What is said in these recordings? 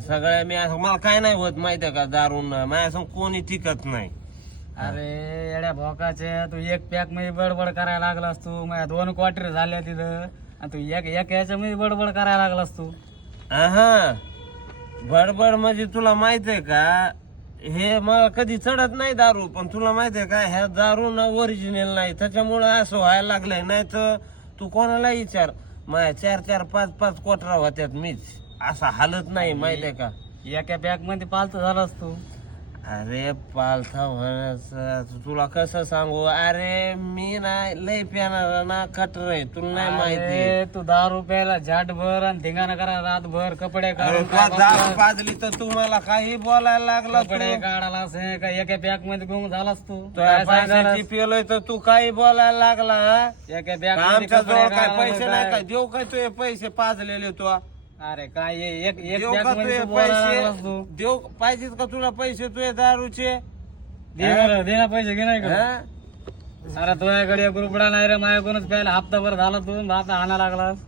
सगळ्या मी असं मला काय नाही होत माहितीये का, दारून माझ्या संग कोणी टिकत नाही. अरे येड्या भोकाचे, तू एक पॅक मध्ये बडबड करायला लागलास तू. माझ्या 2 क्वार्टर झाल्या तिथं आणि तू एक एक याच्यामध्ये बडबड करायला लागलास तू. हा बडबड म्हणजे तुला माहितीये का, हे मला कधी चढत नाही दारू, पण तुला माहितीये का ह्या दारू ना ओरिजिनल नाही, त्याच्यामुळे असं व्हायला लागलंय. नाही तर तू कोणाला विचार, माझ्या 4-4, 5-5 क्वार्टर होत्यात मीच, असा हालत नाही माहितीये का. एका पॅक मध्ये पालत झालास तू. अरे पालथा होण्याचं तुला कसं सांगू, अरे मी ना लय प्यानारा ना कटर आहे, तुला नाही माहिती. अरे तू दारू प्यायला झाट भर आणि धिंगाणा करा रातभर, कपडे अरे काढून तू दारू पाजली तर तुम्हाला काही बोलायला लागला. कपडे काढायला असं का एका पॅक मध्ये गुम झालास तू. पैशाची पेलोय तर तू काही बोलायला लागला. एका पॅक आमच्या जवळ काय पैसे नाही काय, देऊ काय तुझे पैसे पाजलेले तू? अरे काय एक एक देऊ पॅक का मध्ये तुझे तू बोलायला पैसे? लागलास तू. देऊ पाहिजेत का तुला पैसे तुझे दारूचे? दे ना पैसे, घे नाही का? हा? अरे तुझ्याकडे एक रुपया नाही रे, माझ्याकडूनच प्यायला हप्ताभर झाला तू, आता आणा लागलास.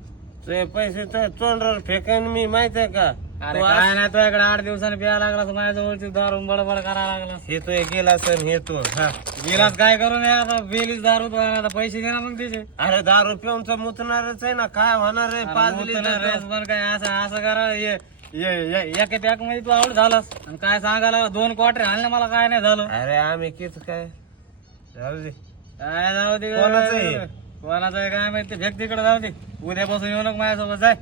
तुझे पैसे तुझ्या तोंडावर फेकन मी, माहितीये का. अरे तू काय नाही, तुझ्याकडे 8 दिवसांनी प्यायला लागलास, माझ्याजवळची दारू बडबड करायला लागलास. हे तो गेला सर, हे तो हा. गिलास काय करू नये आता, बेलीच दारू तू आता पैसे दे ना मग तिचे. अरे दारू पिऊन तर मुतणारच आहे ना, काय होणार आहे पाजली तर? रेस पण काय असं असं करा, एका पॅक मध्ये तू आवड झालास आणि काय सांगायला 2 क्वार्टर आणले, मला काय नाही झालं. अरे आम्ही किती काय जाऊ दे. काय जाऊ दे, कोणाचं आहे? कोणाचं आहे काय माहिती, फेक तिकडे जाऊ दे. उद्यापासून येऊ नको माझ्यासोबत, जाय.